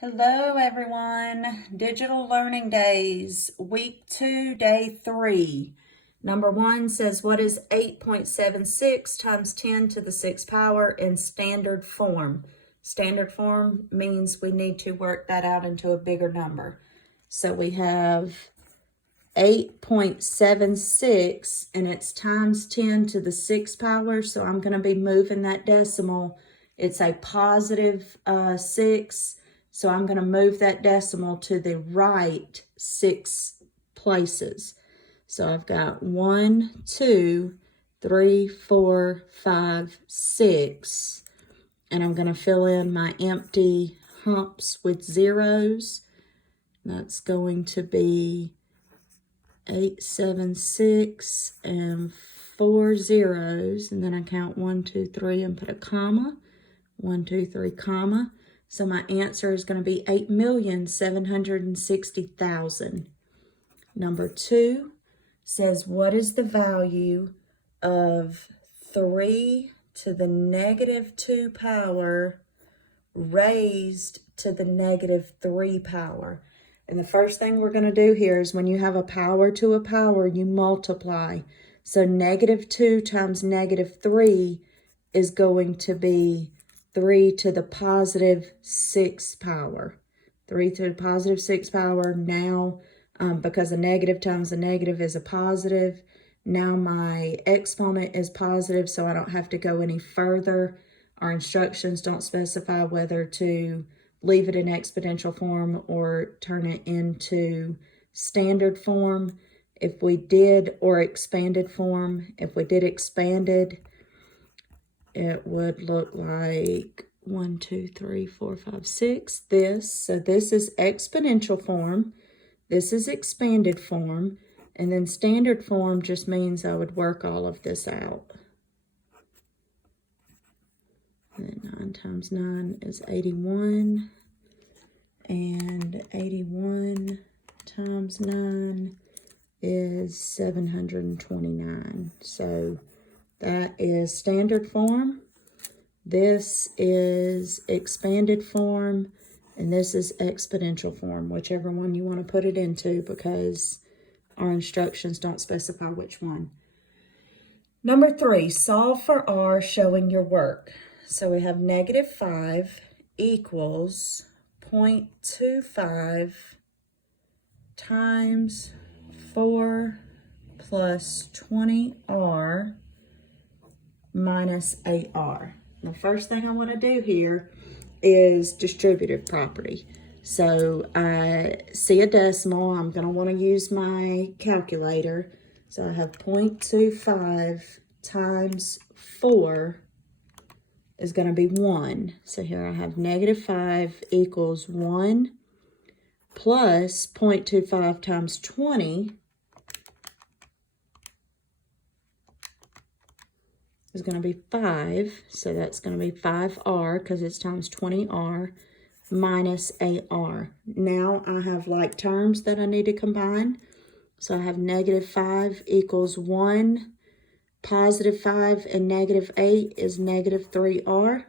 Hello everyone, Digital Learning Days, week 2, day 3. Number 1 says, what is 8.76 times 10 to the 6th power in standard form? Standard form means we need to work that out into a bigger number. So we have 8.76 and it's times 10 to the 6th power. So I'm going to be moving that decimal. It's a positive 6. So I'm going to move that decimal to the right 6 places. So I've got 1, 2, 3, 4, 5, 6. And I'm going to fill in my empty humps with zeros. That's going to be 8, 7, 6, and 4 zeros. And then I count 1, 2, 3 and put a comma. 1, 2, 3, comma. So my answer is going to be 8,760,000. Number 2 says, what is the value of 3 to the negative 2 power raised to the negative 3 power? And the first thing we're going to do here is when you have a power to a power, you multiply. So negative 2 times negative 3 is going to be 3 to the positive 6th power. 3 to the positive 6th power. Now, because a negative times a negative is a positive, now my exponent is positive, so I don't have to go any further. Our instructions don't specify whether to leave it in exponential form or turn it into standard form. If we did, or expanded form, if we did expanded, it would look like 1, 2, 3, 4, 5, 6. This. So this is exponential form. This is expanded form. And then standard form just means I would work all of this out. And then 9 times 9 is 81. And 81 times 9 is 729. So that is standard form. This is expanded form. And this is exponential form, whichever one you want to put it into, because our instructions don't specify which one. Number 3, solve for R showing your work. So we have negative 5 equals 0.25 times 4 plus 20R minus 8R. The first thing I want to do here is distributive property. So I see a decimal. I'm going to want to use my calculator. So I have 0.25 times 4 is going to be 1. So here I have negative 5 equals 1 plus 0.25 times 20 is going to be 5. So that's going to be 5R because it's times 20R minus 8R. Now I have like terms that I need to combine. So I have negative 5 equals 1. Positive 5 and negative 8 is negative 3R.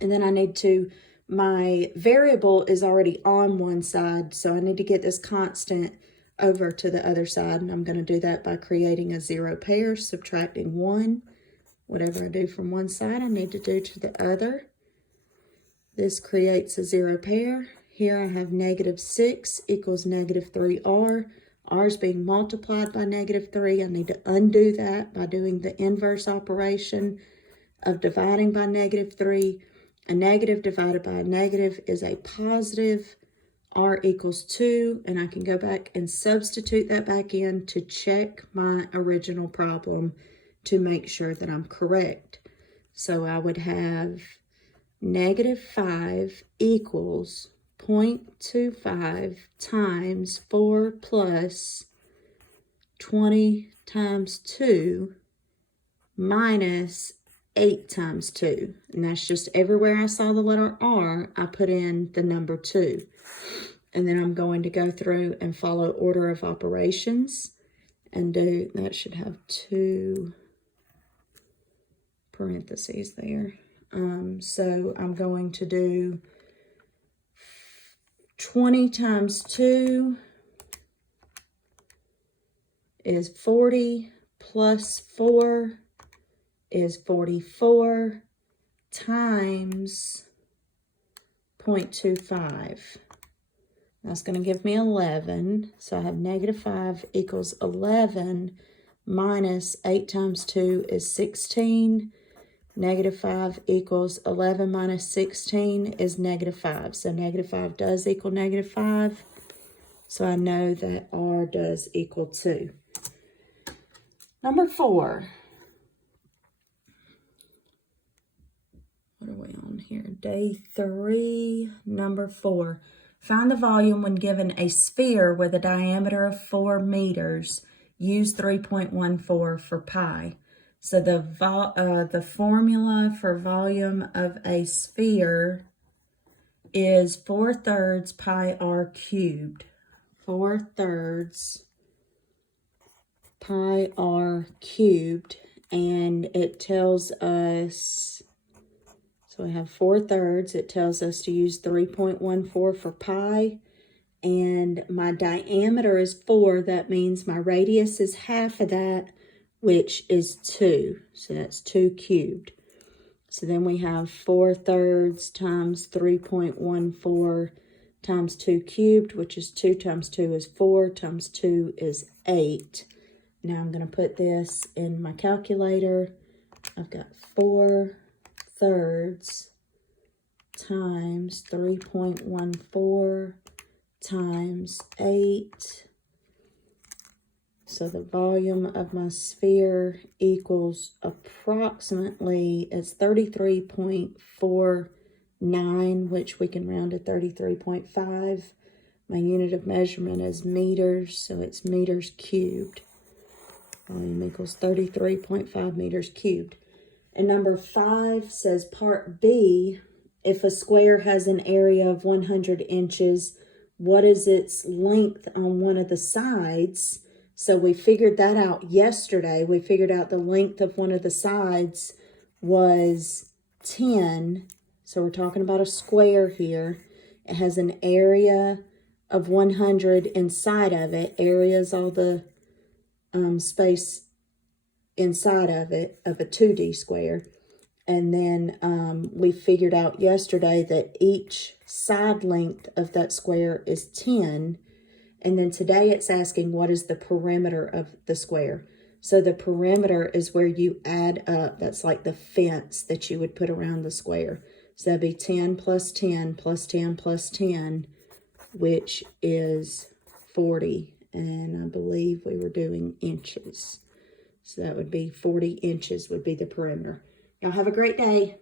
And then I need to, my variable is already on one side, so I need to get this constant over to the other side. And I'm going to do that by creating a zero pair, subtracting 1. Whatever I do from one side, I need to do to the other. This creates a zero pair. Here I have negative 6 equals negative 3R. R is being multiplied by negative 3. I need to undo that by doing the inverse operation of dividing by negative 3. A negative divided by a negative is a positive. R equals 2. And I can go back and substitute that back in to check my original problem to make sure that I'm correct. So I would have negative 5 equals 0.25 times 4 plus 20 times 2 minus 8 times 2. And that's just everywhere I saw the letter R, I put in the number 2. And then I'm going to go through and follow order of operations and do, that should have 2 parentheses there. So I'm going to do 20 times 2 is 40, plus 4 is 44, times 0.25. That's going to give me 11. So I have -5 equals 11 minus 8 times 2 is 16. -5 equals 11 minus 16 is -5. So -5 does equal -5. So I know that R does equal 2. Number 4. What are we on here? Day 3, number 4. Find the volume when given a sphere with a diameter of 4 meters. Use 3.14 for pi. So the formula for volume of a sphere is 4/3 pi r cubed. 4/3 pi r cubed. And it tells us, so we have 4/3. It tells us to use 3.14 for pi. And my diameter is 4. That means my radius is half of that, which is 2. So that's 2 cubed. So then we have 4/3 times 3.14 times 2 cubed, which is 2 times 2 is 4 times 2 is 8. Now I'm going to put this in my calculator. I've got 4/3 times 3.14 times 8. So the volume of my sphere equals approximately, it's 33.49, which we can round to 33.5. My unit of measurement is meters, so it's meters cubed. Volume equals 33.5 meters cubed. And number 5 says part B, if a square has an area of 100 inches, what is its length on one of the sides? So we figured that out yesterday. We figured out the length of one of the sides was 10. So we're talking about a square here. It has an area of 100 inside of it. Area is all the space inside of it, of a 2D square. And then we figured out yesterday that each side length of that square is 10. And then today it's asking what is the perimeter of the square. So the perimeter is where you add up. That's like the fence that you would put around the square. So that'd be 10 plus 10 plus 10 plus 10, which is 40. And I believe we were doing inches. So that would be 40 inches would be the perimeter. Y'all have a great day.